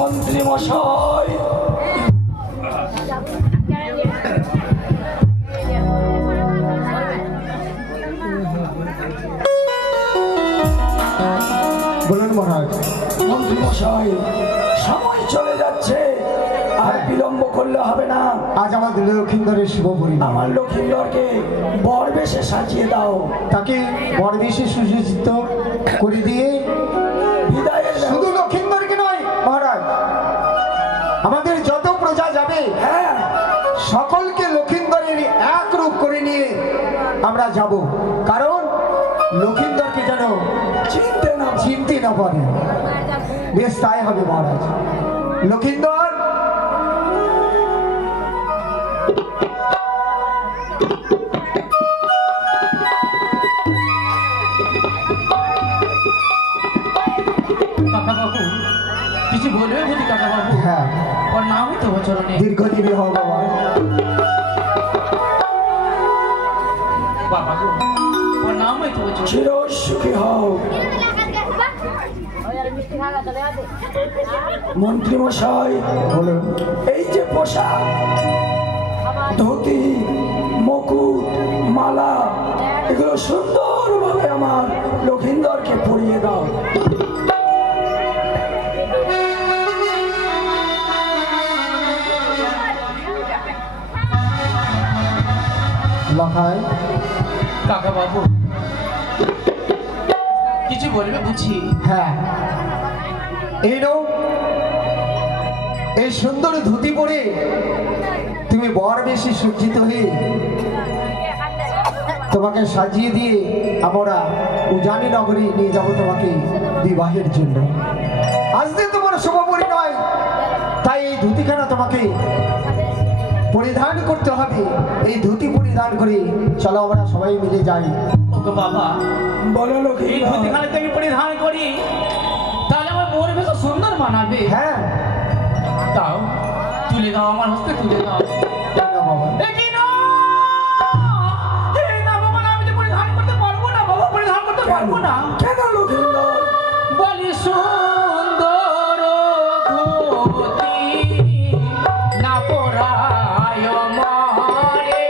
মন্ত্রী মশাই, বলুন মহারাজ। মন্ত্রী মশাই, সময় চলে যাচ্ছে, আর বিলম্ব করলে হবে না। আজ আমাদের লক্ষিন্দরের শুভ পরিণাম। আমার লক্ষিন্দরকে বর বেশে সাজিয়ে দাও, তাকে বর বেশে সুসজ্জিত করে দিয়ে বিদায়ের শুধু লক্ষিন্দরকে নয় মহারাজ, আমাদের যত প্রজা যাবে হ্যাঁ সকলকে লক্ষিন্দরের এক রূপ করে নিয়ে আমরা যাব, কারণ লক্ষিন্দরকে যেন চিনতে না পারে। বেশ তাই হবে মহারাজ। লক্ষিন্দর, কিছু বলবে বুঝি কাকা বাবু? হ্যাঁ, ওর নামই তো চরণে। দীর্ঘজীবী হও বাবা। বাবা গো, ওর নামই তো চরণে। চির সুখী হও। মন্ত্রী মশাই, বলুন। এই যে পোশাক, ধুতি, মুকুট, মালা, এগুলো সুন্দরভাবে আমার লক্ষিন্দরকে পরিয়ে দাও। লখাই, কাকা বাবু কিছু বলবে বুঝি? হ্যাঁ, এই নাও, এই সুন্দর ধুতি পরে তুমি বর বেশি সজ্জিত হয়ে তোমাকে সাজিয়ে দিয়ে আমরা উজানি নগরে নিয়ে যাব তোমাকে বিবাহের জন্য। আজ দিন তোমার শুভ পরিণয়, তাই এই ধুতিখানা তোমাকে পরিধান করতে হবে। এই ধুতি পরিধান করে চলো আমরা সবাই মিলে যাই। ওগো বাবা, বলো এই লক্ষিন্দর। ধুতিখানা আমি পরিধান করি, তাহলে আমার বর বেশ সুন্দর মানাবে। হ্যাঁ, দাও, তুলে দাও, আমার হস্তে তুলে দাও। বাবা। এই না, বাবা, আমি তো পরিধান করতে পারবো না বাবা, পরিধান করতে পারবো না। কেন লক্ষিন্দর? বলি সুন্দর ধুতি না পরায় মরে,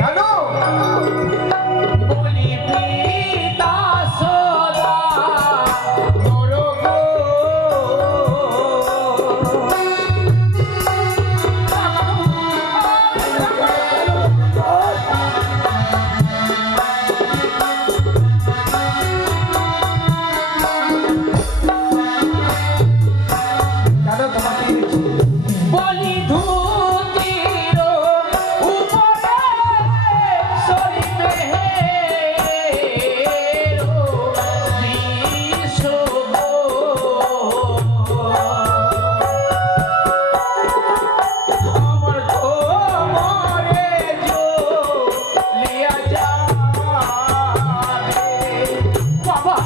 কেন? বলি পিতা সদা তোর গো। কেন তোমাকে এনেছি? বলি ধুতির উপরে সরিবে আমার তোমারে লিয়া যাবে। বাবা,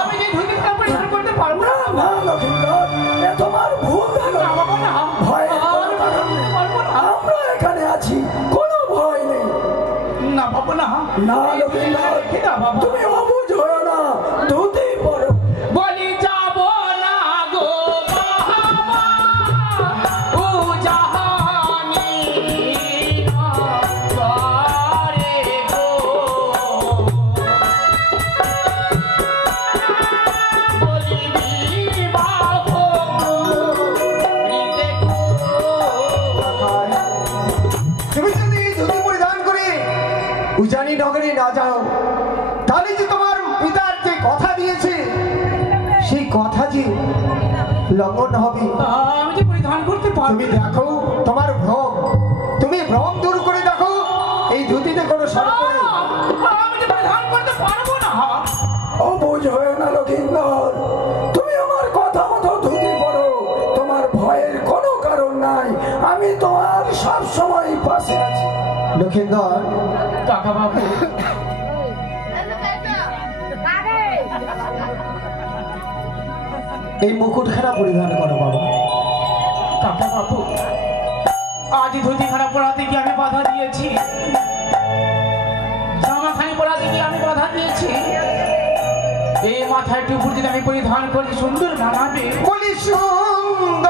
আমি যে ধুতিটা পরিধান করতে পারবো না। না লক্ষিন্দর, এ তোমার ভুল ধারণা। না বাবা, না। ভয়ের কোনো কারণ নেই। আমরা এখানে আছি, কোনো ভয় নেই। না বাবা, না। না লক্ষিন্দর, না বাবা, তুমি অবুঝ হও না, ধুতি পরো। বলি যাব না গো বাবা, ও জাহানি করে গো। বলি বিবাহ করিতে গো। তুমি যদি এই ধুতি পরিধান করে উজানি নগরে না যাও, তাহলে যে তোমার পিতার যে কথা দিয়েছে সেই কথা যে লঙ্ঘন হবে। আমি যে পরিধান করতে পারবো তুমি না। দেখো তোমার ভ্রম, তুমি ভ্রম দূর করে দেখো, এই ধুতিতে কোনো শর্ত নেই। আমি যে পরিধান করতে পারবো না। অবুঝ হও না লক্ষিন্দর, তুমি আমার কথা মতো ধুতি পরো। তোমার ভয়ের কোনো কারণ নাই, আমি তোমার সব সময় পাশে আছি। লক্ষিন্দর, কাকা বাবু, এই মুকুটখানা পরিধান করো বাবা। কাকা বাবু, আজ ধুতিখানা পরাতে গিয়ে আমি বাধা দিয়েছি, জামাখানি পরাতে গিয়ে আমি বাধা দিয়েছি। এই মাথায় টুকুর যদি আমি পরিধান করি সুন্দর মানাবে। বলি সুন্দর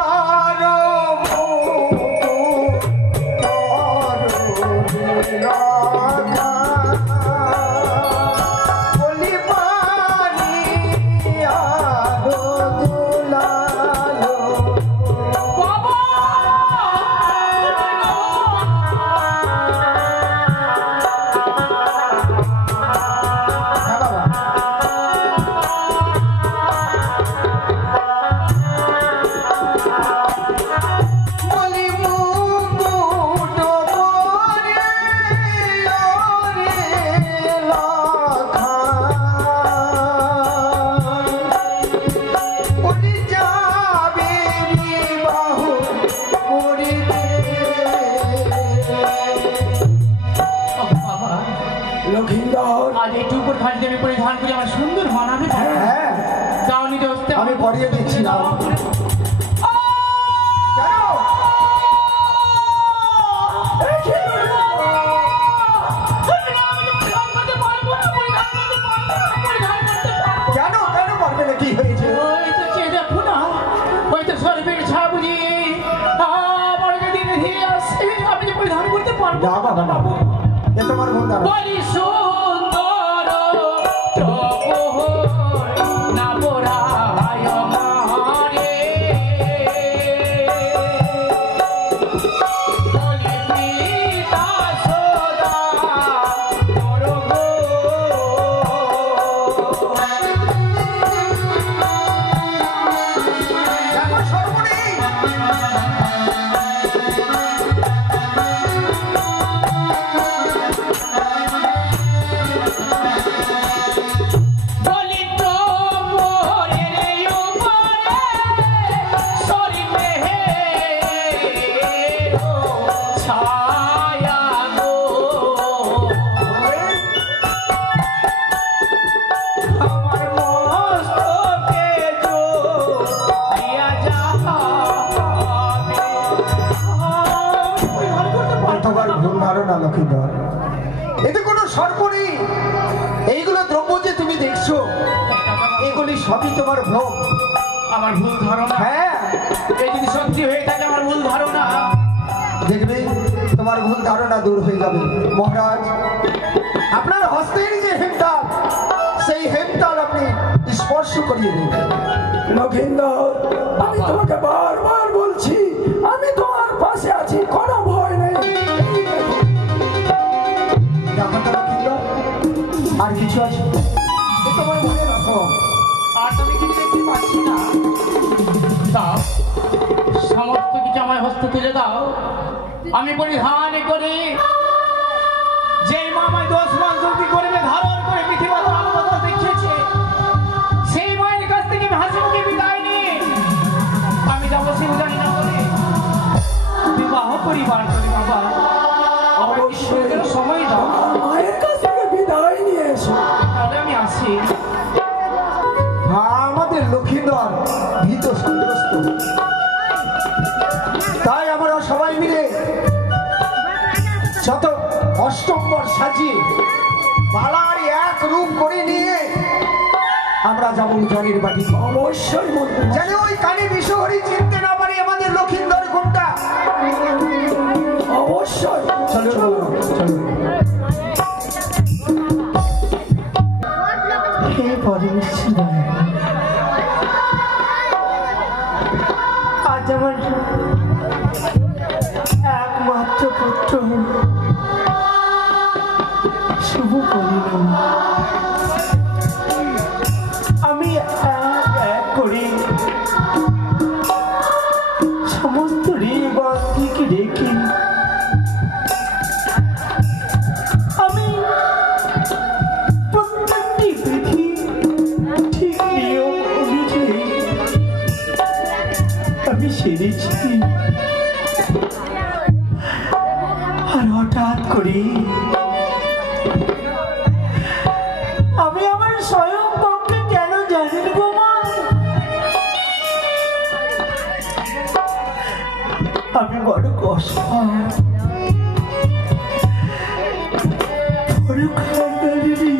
বলি পানি আলো দুলালো। বাবা হ্যাঁ বাবা, বলি মুকুট পরে ওরে লাখান, বলি যাবে বিবাহ করিতে। বাবা লক্ষিন্দর, আজ এই টুকুর খাঁটি আমি পরিধান করি আমার সুন্দর মানাবে। হ্যাঁ যাও নিজে হস্তে আমি পরিয়ে দিচ্ছি না। কেন কেন পারবে না? কি হয়েছে? ওই তো চেয়ে দেখো না, ওই তো সর্বের ছাবুজি আমার যদি ধীরে আসে আমি যে পরিধান করতে পারবো না বাবা, না, এ তোমার ভুল ধারণা। বলি সুন্দর তপোহর না পরায় আমারে, বলি পিতা সদা মোর গো। দেখো সর্বনী, বলি তপোহরের উপরে সরিমের ছায়া গো। আমার মস্তকে দিয়া যাবে। তোমার ভুল ধারণা লক্ষিন্দর। এতে কোনো সর্প নেই। এইগুলো দ্রব্য যে তুমি দেখছো, এগুলি সবই তোমার ভোগ। আমার ভুল ধারণা, হ্যাঁ, এই যদি সত্যি হয়ে থাকে আমার ভুল ধারণা, দেখবে তোমার ভুল ধারণা দূর হয়ে যাবে। মহারাজ, আপনার হস্তের যে হেমতাল, সেই হেমতাল আপনি স্পর্শ করিয়ে দিন। লক্ষিন্দর, আমি তোমাকে বারবার বলছি আমি তোমার পাশে আছি, কোনো ভয় নেই। দেখো তো লক্ষিন্দর, আর কিছু আছে? এ তোমার মনে রাখো। আর তুমি কিছু দেখতে পাচ্ছি না। দাও সমস্ত কিছু আমার হস্তে তুলে দাও, আমি পরিধান করি। যেই মা আমায় 10 মাস ধরে গর্ভে ধারণ করে পৃথিবীতে আলো বাতাস দেখিয়েছে, সেই মায়ের কাছ থেকে আমি হাসি মুখে বিদায় নিয়ে আমি যাবো শিবজানি নগরে বিবাহ পরিবার করি। বাবা অবশ্যই সময় দাও, তোমার মায়ের কাছ থেকে বিদায় নিয়ে এসো। তাহলে আমি আসি। আমাদের লক্ষিন্দর ভীত সন্ত্রস্ত, তাই আমরা সবাই মিলে শত অষ্টম্বর সাজিয়ে বালার এক রূপ করে নিয়ে আমরা যাবো জানির বাড়ি। অবশ্যই মন্ত্রী যেন ওই কানে বিষহরি চিনতে না পারে আমাদের লক্ষিন্দর কোনটা। অবশ্যই চলো চলো চলো। হে পরমেশ্বর, আজ আমার একমাত্র পুত্র শুভ পরিণাম। আমি এক এক করে সমস্ত রেবান্তিকে রেখে আমি প্রত্যেকটি বিধি ঠিক নিয়ম অনুযায়ী আমি সেরেছি। আর হঠাৎ করে আমি আমার স্বয়ং পক্ষে কেন জানেন গো মা, আমি বড় কষ্ট বড় খান্দারি।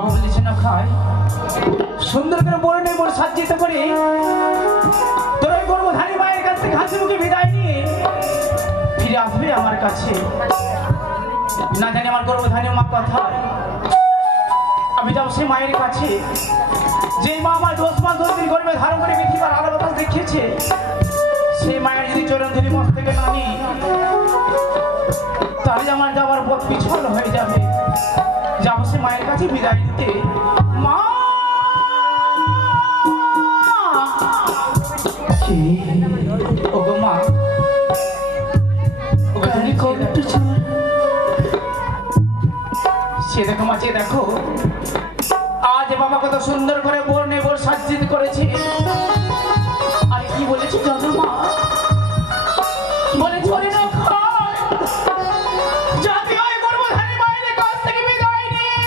বাবা বলেছে না খাই সুন্দর করে বলে নেই বলে সাজ্জিত করে তোর ওই গর্ভধারী মায়ের কাছ থেকে হাসি মুখে বিদায় নিয়ে ফিরে আসবে আমার কাছে। না জানি আমার গর্ভধারী মা কোথায়। আমি যাবো সেই মায়ের কাছে যে মা আমার 10 মাস 10 দিন গর্ভে ধারণ করে পৃথিবীর আলো বাতাস দেখিয়েছে। সেই মায়ের যদি চরণ ধরে মস্ত থেকে না নিই তাহলে আমার যাওয়ার পথ পিছল হয়ে যাবে। যাবো সে মায়ের কাছে বিদায় দিতে। মা ওগো মা সে দেখো মা চেয়ে দেখো আজ বাবা কত সুন্দর করে বর্ণে বোর সাজ্জিত করেছে। আর কি বলেছি জানো মা বলে চলে না জাতি ওই গর্ভধারী মায়ের কাছ থেকে বিদায় নিয়ে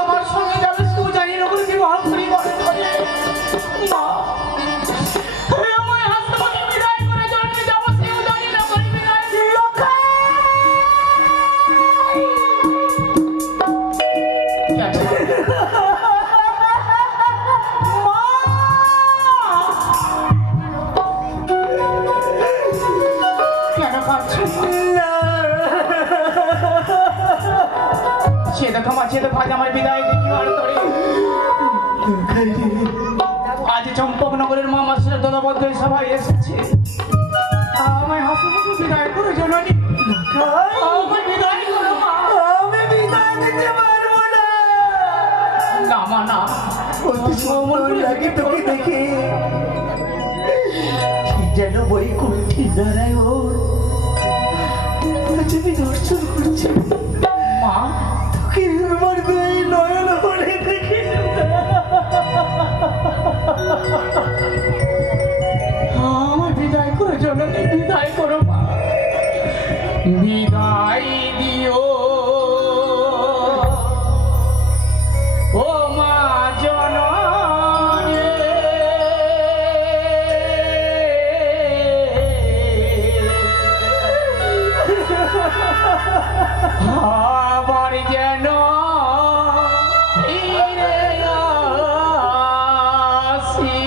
আমার সঙ্গে যাবে তুই জানি না বলে বিবাহ করি বলে মা আমার হাসপাতালে বিদায় করে চলে যাবো সেও জানি না বলে বিদায় আজ চম্পকনগরের মা মাসের দলবদ্ধ সবাই এসেছে। আমায় হাসি মুখে বিদায় করে জননী আমায় বিদায় করো মা। আমি বিদায় দিতে পারবো না। না মা না অতি সমন লাগে তোকে দেখে যেন বৈকুণ্ঠী নারায়ণ আমি দর্শন করছি। মা তোকে আমার দুই নয়ন ভরে দেখি আমায় বিদায় করে জননী বিদায় করো মা। বিদায় দিও ও মা জননী আবার যেন ফিরে আসি।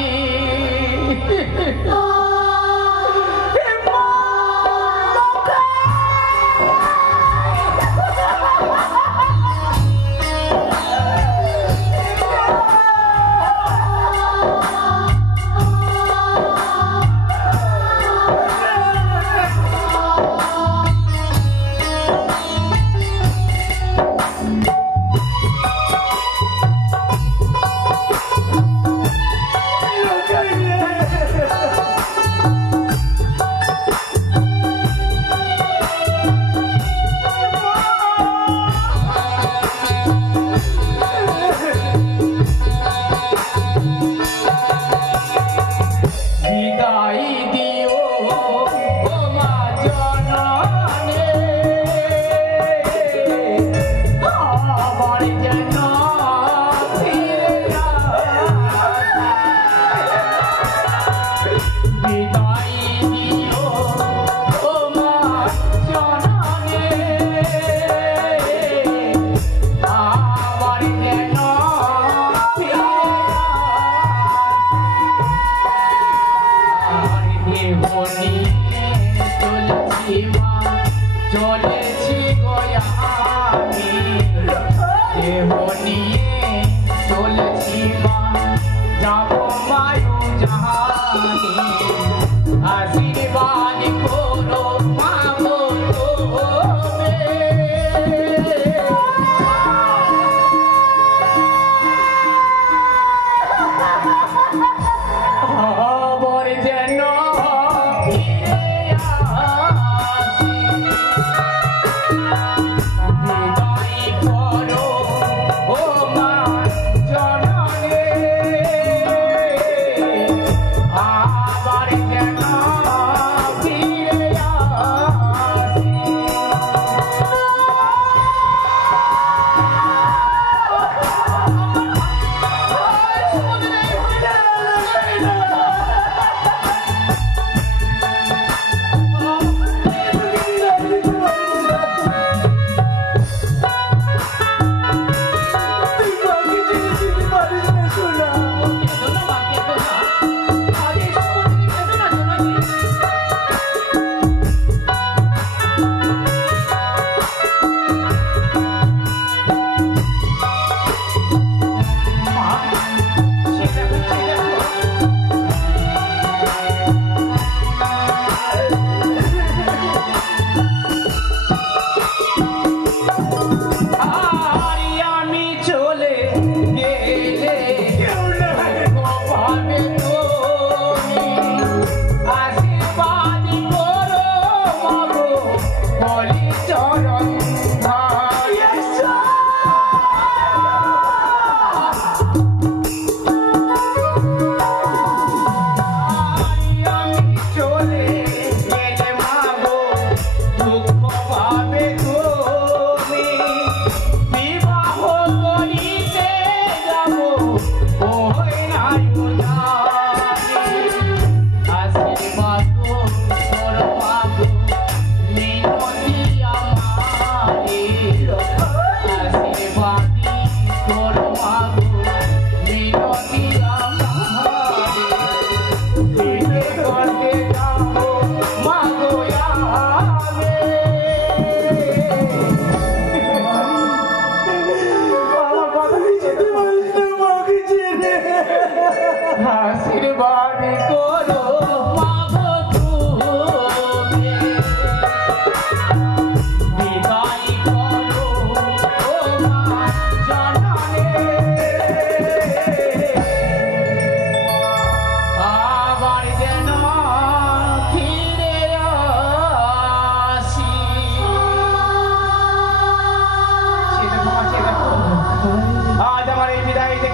Oh,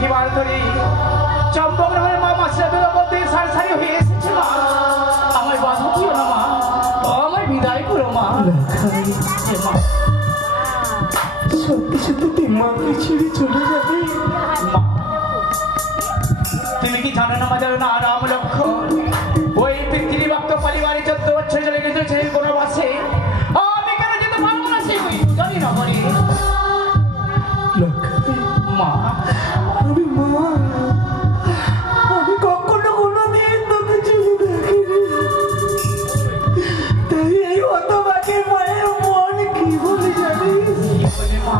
দেখিবার ধরে চম্পক নামের মা মাসিরা মধ্যে সারি সারি হয়ে এসেছে মা। আমার বাধা দিও না মা, আমার বিদায় করো মা। মা সত্যি সত্যি তুই মাকে ছেড়ে চলে যাবে? মা তুমি কি জানো না মা, জানো না রাম লক্ষ্মণ ওই পৃথিবীভক্ত পরিবারে 14 বছর চলে গেছে কোনো বাসে। আমি কেন যেতে পারবো না সেই জানি না বলে মা। আমি কখনো কোনোদিন তোকে চোখে দেখিনি, তাই এই হতভাগী মায়ের মন কি বলে জানিস? কি বলে মা?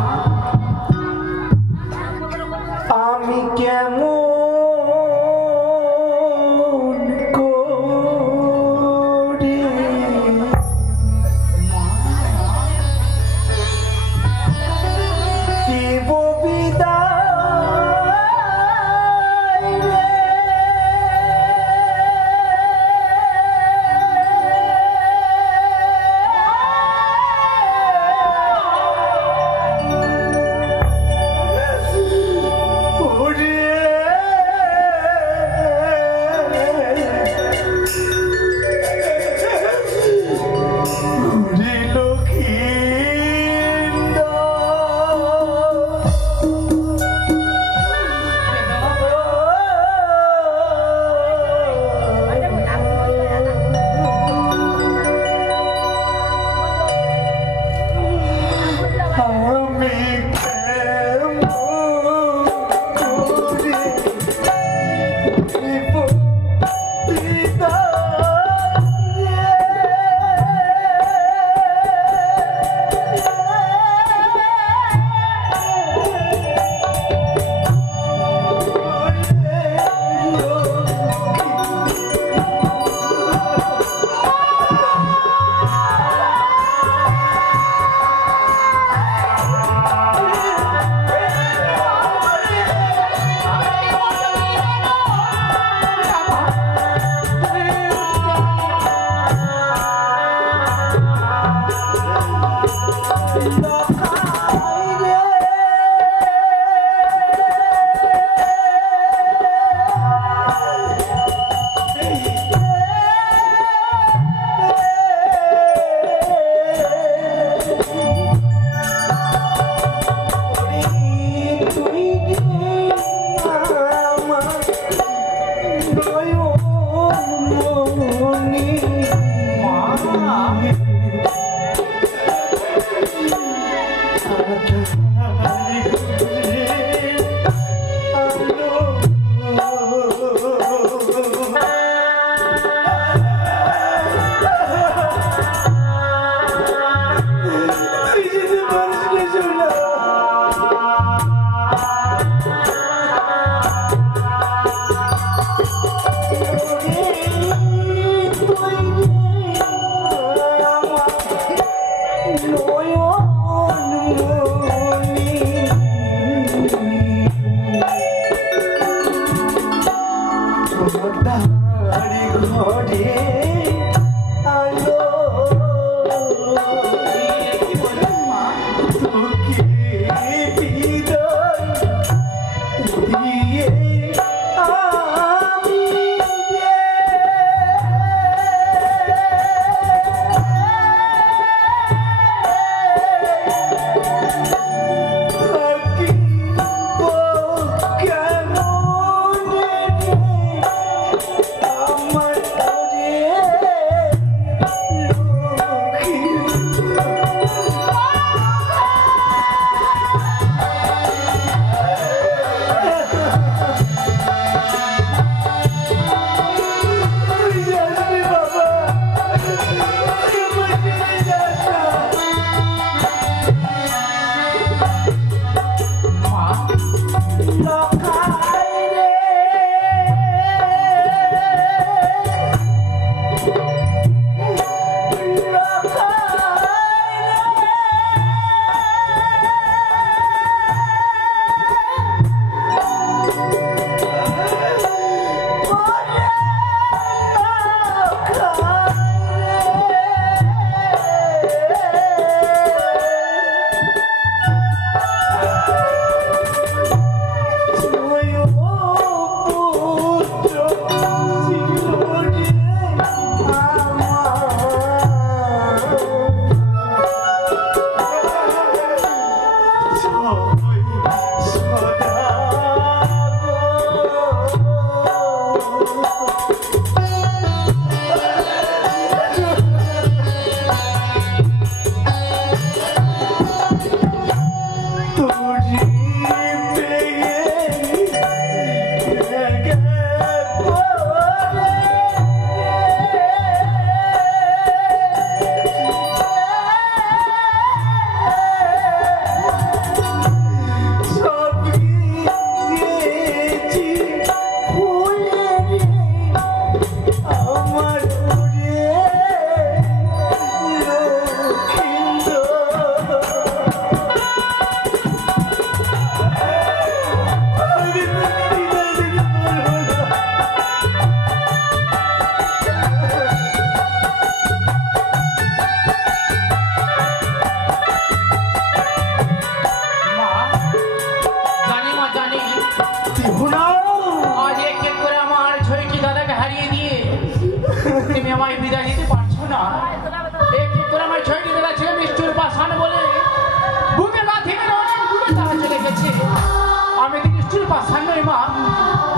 নিষ্ঠুর পাষাণ নই মা।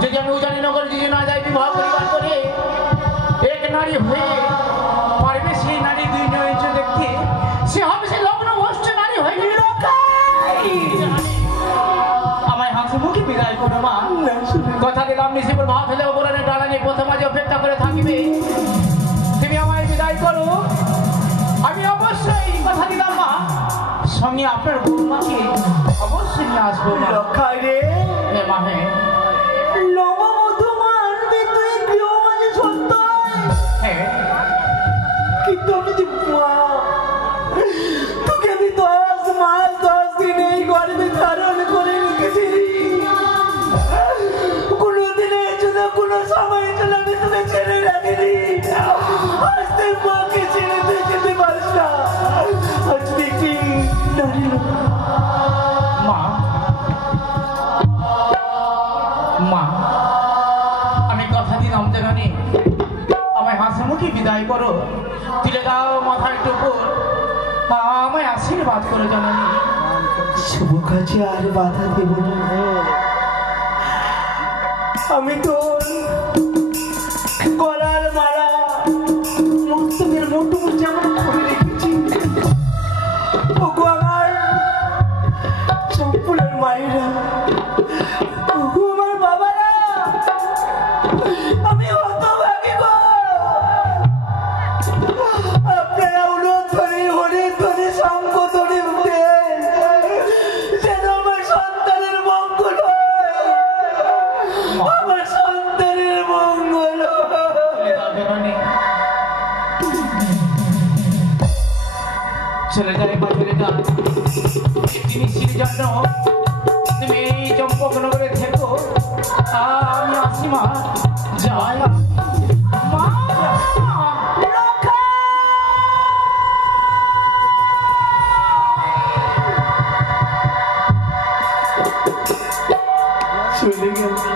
যদি আমি উজানি নগর যদি না যাই বিবাহ পরিবার করে এক নারী হয়ে পারবে সেই নারী দুই নয়ন দেখতে, সে হবে সে লগ্ন ভ্রষ্ট নারী হয়ে আমায় হাসি মুখে বিদায় করো মা। কথা দিলাম নিশিপুর ভাত হলে ওপরানের ডালানে প্রথম আজ অপেক্ষা করে থাকবে। তুমি আমায় বিদায় করো, আমি অবশ্যই কথা দিলাম মা সঙ্গে আপনার বৌমাকে অবশ্যই নিয়ে আসবো মা। লক্ষাই রে মা হ্যাঁ তুই গৃহ মানে সত্য, হ্যাঁ কিন্তু আমি যে তোকে আমি 10 মাস 10 দিন এই গর্ভে ধারণ করে রেখেছি। কোনোদিনে যদি কোনো সময় চলে আমি তোকে ছেড়ে রাখিনি। আজ তুই মাকে ছেড়ে তুই যেতে পারিস না। আজ দেখি নারী মা, মা আমি কথা দিলাম জানি আমায় হাসি মুখে বিদায় করো, তুলে দাও মাথায় টুকুর, আমায় আশীর্বাদ করো জানানি। শুভ কাজে আর বাধা দেব না। আমি তো গলার মালা মস্তকের মুটুক যেমন খুলে রেখেছি, ওগো আমার চম্পুলের মায়েরা, ওগো আমার বাবারা, আমি হতভাগী গো। আপনারা উলট ধরে হরে ধরে শঙ্খ ধরে উঠে যেন আমার সন্তানের মঙ্গল হয়, আমার সন্তানের মঙ্গল চলে যায় বা চলে যায় জিনিসের জন্য তুমি এই চম্পকনগরে থেকো, আমি আসি মা। যাই মা, চলে গেল।